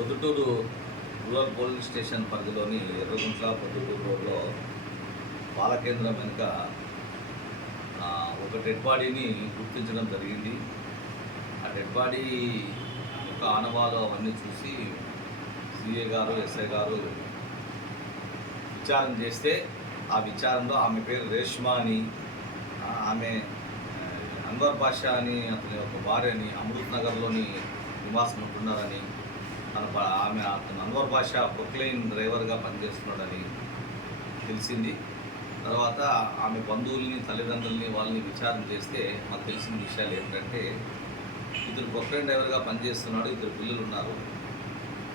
Proddatur rural police station పరిధిలోని ఎర్రగుంట్ల పొద్దుటూరు రోడ్లో పాలకేంద్రం వెనుక ఒక డెడ్ బాడీని గుర్తించడం జరిగింది. ఆ డెడ్ బాడీ యొక్క ఆనవాలు అవన్నీ చూసి సిఏ గారు, ఎస్ఐ గారు విచారణ చేస్తే ఆ విచారణలో ఆమె పేరు రేష్మా అని, ఆమె అన్వర్ బాషా అని అతని యొక్క భార్యని అమృత్ నగర్లోని నివాసం ఉంటున్నారని, అతను అన్వర్ బాషా ప్రొక్లైన్ డ్రైవర్గా పనిచేస్తున్నాడని తెలిసింది. తర్వాత ఆమె బంధువుల్ని, తల్లిదండ్రుల్ని వాళ్ళని విచారణ చేస్తే మాకు తెలిసిన విషయాలు ఏంటంటే, ఇద్దరు ప్రొక్లైన్ డ్రైవర్గా పనిచేస్తున్నాడు, ఇద్దరు పిల్లలు ఉన్నారు.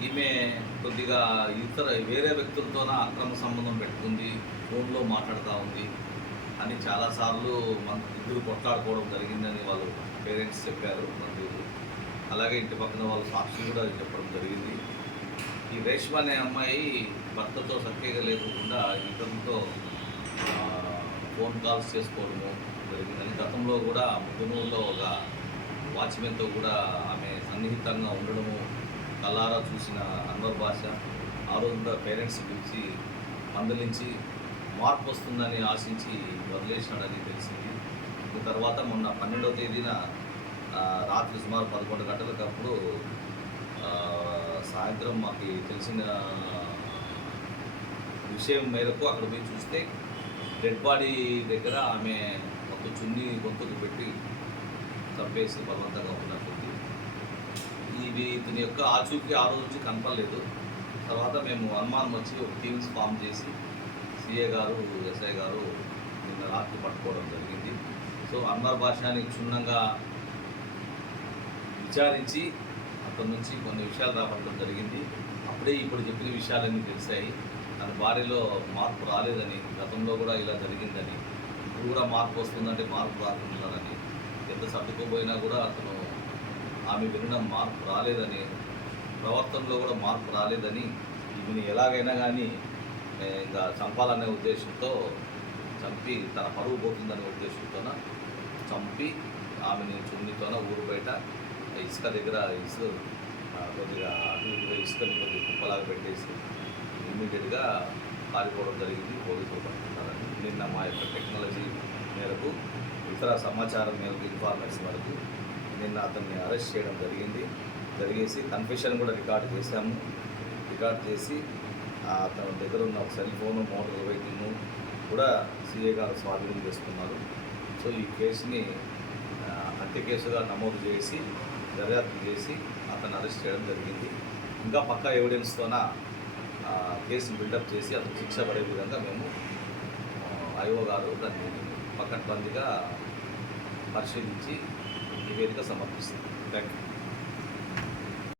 ఈమె కొద్దిగా వేరే వ్యక్తులతోన అక్రమ సంబంధం పెట్టుకుంది, ఫోన్లో మాట్లాడుతూ ఉంది అని చాలాసార్లు మన ఇద్దరు కొట్లాడుకోవడం జరిగిందని వాళ్ళు పేరెంట్స్ చెప్పారు, బంధువులు. అలాగే ఇంటి పక్కన వాళ్ళు సాక్షులు కూడా చెప్పడం జరిగింది. ఈ రేష్మ అనే అమ్మాయి భర్తతో సఖ్యగా లేకుండా ఇతరులతో ఫోన్ కాల్స్ చేసుకోవడము జరిగిందని, గతంలో కూడా ముగ్గునూరులో ఒక వాచ్మెన్తో కూడా ఆమె సన్నిహితంగా ఉండడము కల్లారా చూసిన అన్వర్ బాషా ఆ రోజు కూడా పేరెంట్స్ పిలిచి మందలించి మార్పు వస్తుందని ఆశించి వదిలేసినాడని తెలిసింది. తర్వాత మొన్న 12వ తేదీన రాత్రి సుమారు 11 గంటలకప్పుడు సాయంత్రం మాకు తెలిసిన విషయం మేరకు అక్కడ పోయి చూస్తే డెడ్ బాడీ దగ్గర ఆమె మొత్తం చున్నీ గొంతుకు పెట్టి చంపేసి బలవంతంగా ఉన్నట్టుంది. ఇతని యొక్క ఆచూకీ ఆ రోజు నుంచి కనపడలేదు. తర్వాత మేము అనుమానం వచ్చి ఒక టీమ్స్ ఫామ్ చేసి సిఏ గారు, ఎస్ఐ గారు నిన్న రాత్రి పట్టుకోవడం జరిగింది. సో అన్వర్ బాషాని క్షుణ్ణంగా విచారించి అక్కడి నుంచి కొన్ని విషయాలు రాబట్టడం జరిగింది. అప్పుడే ఇప్పుడు చెప్పిన విషయాలన్నీ తెలిసాయి. తన భార్యలో మార్పు రాలేదని, గతంలో కూడా ఇలా జరిగిందని, ఇప్పుడు కూడా మార్పు వస్తుందంటే మార్పు రాకుంటున్నారని, ఎంత సర్దుకోపోయినా కూడా అతను ఆమె వినడం మార్పు రాలేదని, ప్రవర్తనలో కూడా మార్పు రాలేదని, ఈమెను ఎలాగైనా కానీ ఇంకా చంపాలనే ఉద్దేశంతో చంపి తన పరువు పోతుందనే ఉద్దేశంతోన చంపి ఆమెని చున్నీతోన ఊరు బయట ఇసుక దగ్గర కొద్దిగా అటు ఇటుగా ఇసుకని కొద్దిగా కుప్పలాగా పెట్టేసి ఇమ్మీడియట్గా పారిపోవడం జరిగింది. పోలీసులు పట్టుకున్నారని నిన్న మా యొక్క టెక్నాలజీ మేరకు, ఇతర సమాచారం మేరకు, ఇన్ఫర్మేషన్ వరకు నిన్న అతన్ని అరెస్ట్ చేయడం జరిగేసి కన్ఫెషన్ కూడా రికార్డు చేశాము. రికార్డు చేసి అతని దగ్గర ఉన్న సెల్ ఫోను, మోటార్ వెహికల్ను కూడా సిఏ గారు స్వాధీనం చేసుకున్నారు. సో ఈ కేసుని హత్య కేసుగా నమోదు చేసి దర్యాప్తు చేసి అతన్ని అరెస్ట్ చేయడం జరిగింది. ఇంకా పక్కా ఎవిడెన్స్తోన కేసును బిల్డప్ చేసి అతను శిక్ష పడే విధంగా మేము ఐఓ గారు దాన్ని పకడ్బందీగా పరిశీలించి నివేదిక సమర్పిస్తుంది. Thank you.